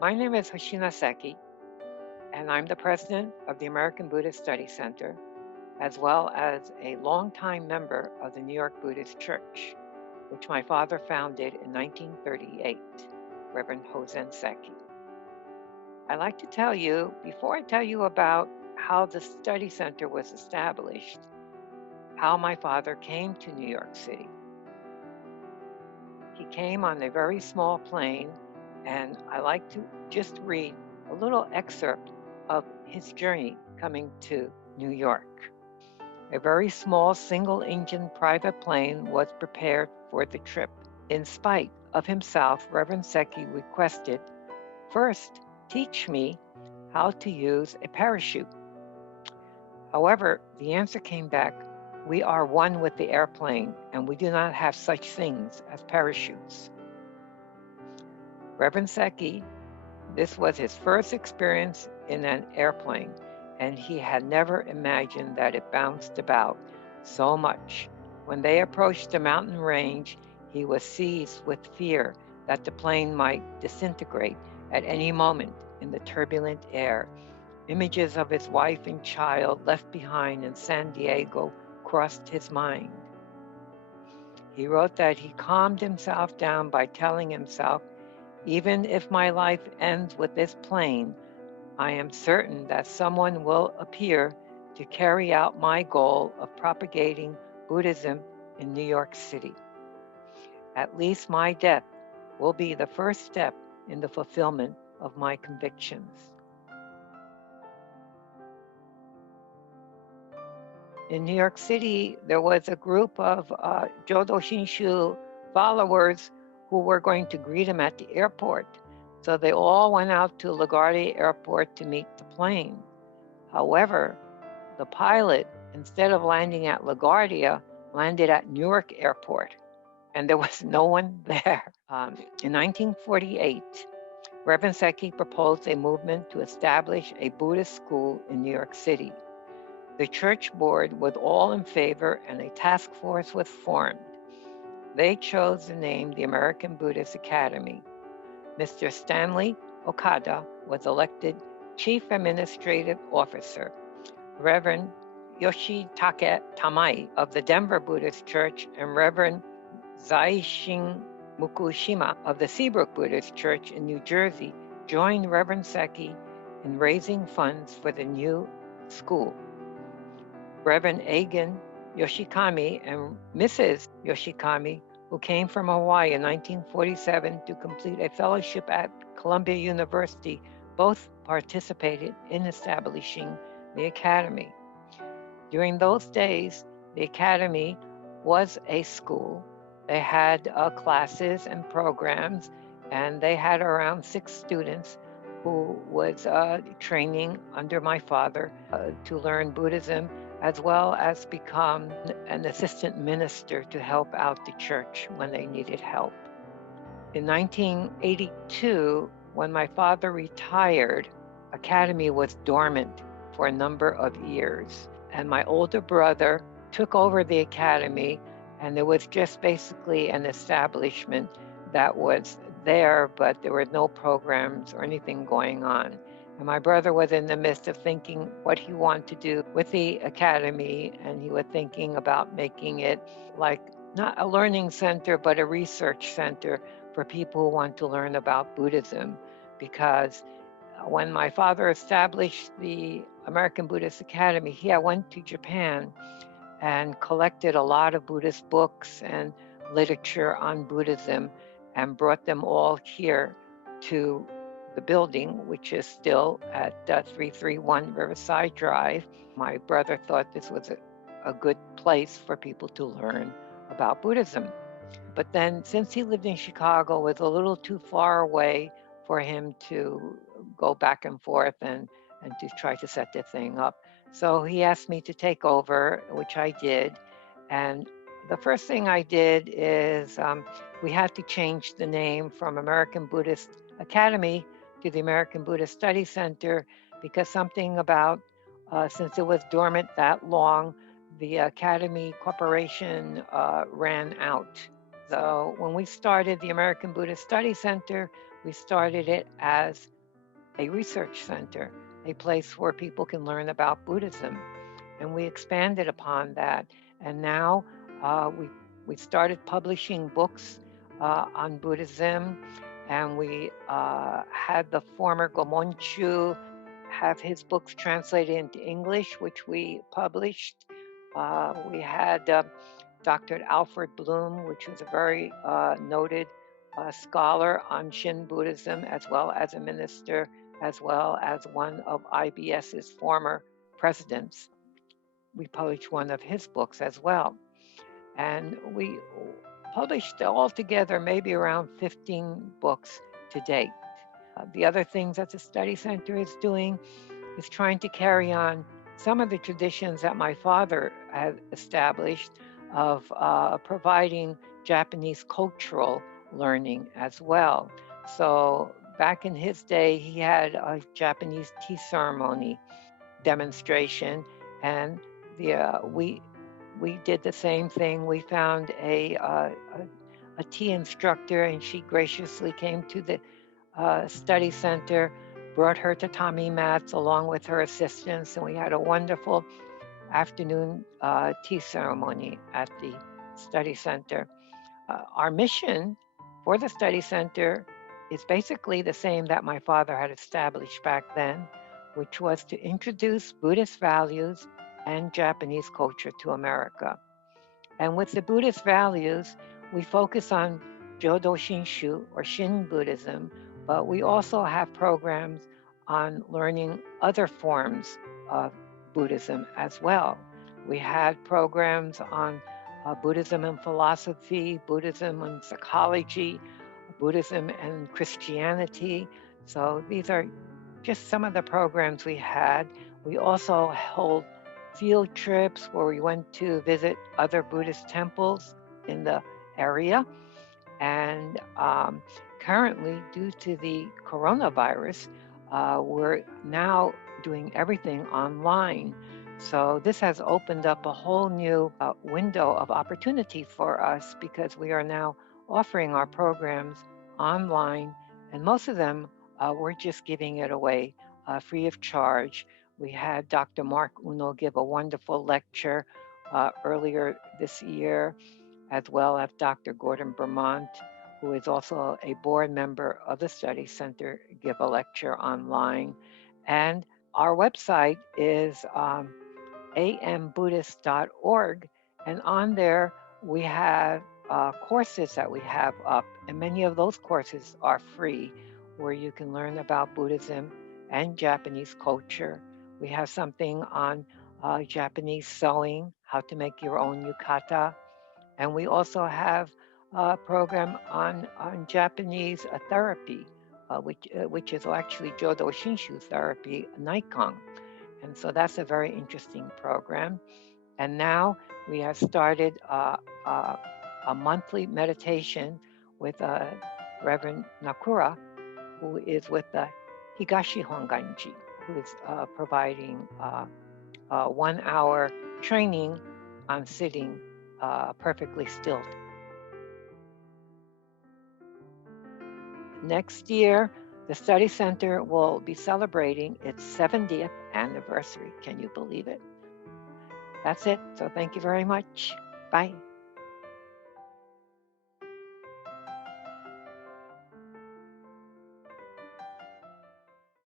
My name is Hoshina Seki, and I'm the president of the American Buddhist Study Center, as well as a longtime member of the New York Buddhist Church, which my father founded in 1938, Reverend Hosen Seki. I'd like to tell you, before I tell you about how the study center was established, how my father came to New York City. He came on a very small plane, and I like to just read a little excerpt of his journey coming to New York. A very small single-engine private plane was prepared for the trip. In spite of himself, Reverend Seki requested, "First, teach me how to use a parachute." However, the answer came back, "We are one with the airplane, and we do not have such things as parachutes." Reverend Seki, this was his first experience in an airplane, and he had never imagined that it bounced about so much. When they approached the mountain range, he was seized with fear that the plane might disintegrate at any moment in the turbulent air. Images of his wife and child left behind in San Diego crossed his mind. He wrote that he calmed himself down by telling himself, "Even if my life ends with this plane, I am certain that someone will appear to carry out my goal of propagating Buddhism in New York City. At least my death will be the first step in the fulfillment of my convictions." In New York City, there was a group of Jodo Shinshu followers who were going to greet him at the airport. So they all went out to LaGuardia Airport to meet the plane. However, the pilot, instead of landing at LaGuardia, landed at Newark Airport, and there was no one there. In 1948, Reverend Seki proposed a movement to establish a Buddhist school in New York City. The church board was all in favor, and a task force was formed. They chose the name the American Buddhist Academy. Mr. Stanley Okada was elected Chief Administrative Officer. Reverend Yoshitake Tamai of the Denver Buddhist Church and Reverend Zaishin Mukushima of the Seabrook Buddhist Church in New Jersey joined Reverend Seki in raising funds for the new school. Reverend Agen Yoshikami and Mrs. Yoshikami, who came from Hawaii in 1947 to complete a fellowship at Columbia University, both participated in establishing the academy. During those days, the academy was a school. They had classes and programs, and they had around 6 students who was training under my father to learn Buddhism, as well as become an assistant minister to help out the church when they needed help. In 1982, when my father retired, Academy was dormant for a number of years, and my older brother took over the Academy, and there was just basically an establishment that was there, but there were no programs or anything going on. And my brother was in the midst of thinking what he wanted to do with the academy, and he was thinking about making it like not a learning center, but a research center for people who want to learn about Buddhism. Because when my father established the American Buddhist Academy, I went to Japan and collected a lot of Buddhist books and literature on Buddhism and brought them all here to the building, which is still at 331 Riverside Drive. My brother thought this was a good place for people to learn about Buddhism. But then, since he lived in Chicago, it was a little too far away for him to go back and forth and to try to set the thing up. So he asked me to take over, which I did. And the first thing I did is we had to change the name from American Buddhist Academy to the American Buddhist Study Center, because something about, since it was dormant that long, the Academy Corporation ran out. So when we started the American Buddhist Study Center, we started it as a research center, a place where people can learn about Buddhism. And we expanded upon that. And now we started publishing books on Buddhism. And we had the former Gomonchu have his books translated into English, which we published. We had Dr. Alfred Bloom, which was a very noted scholar on Shin Buddhism, as well as a minister, as well as one of IBS's former presidents. We published one of his books as well. And we published altogether maybe around 15 books to date. The other things that the study center is doing is trying to carry on some of the traditions that my father had established of providing Japanese cultural learning as well. So back in his day, he had a Japanese tea ceremony demonstration, and we did the same thing. We found a tea instructor, and she graciously came to the study center, brought her tatami mats along with her assistants, and we had a wonderful afternoon tea ceremony at the study center. Our mission for the study center is basically the same that my father had established back then, which was to introduce Buddhist values and Japanese culture to America. And with the Buddhist values, we focus on Jodo Shinshu, or Shin Buddhism, but we also have programs on learning other forms of Buddhism as well. We had programs on Buddhism and philosophy, Buddhism and psychology, Buddhism and Christianity. So these are just some of the programs we had. We also hold field trips where we went to visit other Buddhist temples in the area. And currently, due to the coronavirus, we're now doing everything online. So this has opened up a whole new window of opportunity for us, because we are now offering our programs online, and most of them we're just giving it away free of charge. We had Dr. Mark Uno give a wonderful lecture earlier this year, as well as Dr. Gordon Vermont, who is also a board member of the Study Center, give a lecture online. And our website is ambuddhist.org, and on there we have courses that we have up, and many of those courses are free, where you can learn about Buddhism and Japanese culture. We have something on Japanese sewing, how to make your own yukata, and we also have a program on Japanese therapy, which is actually Jodo Shinshu therapy, Naikon. And so that's a very interesting program. And now we have started a monthly meditation with Reverend Nakura, who is with the Higashi Honganji, who is providing 1 hour training on sitting perfectly still. Next year, the Study Center will be celebrating its 70th anniversary. Can you believe it? That's it. So thank you very much. Bye.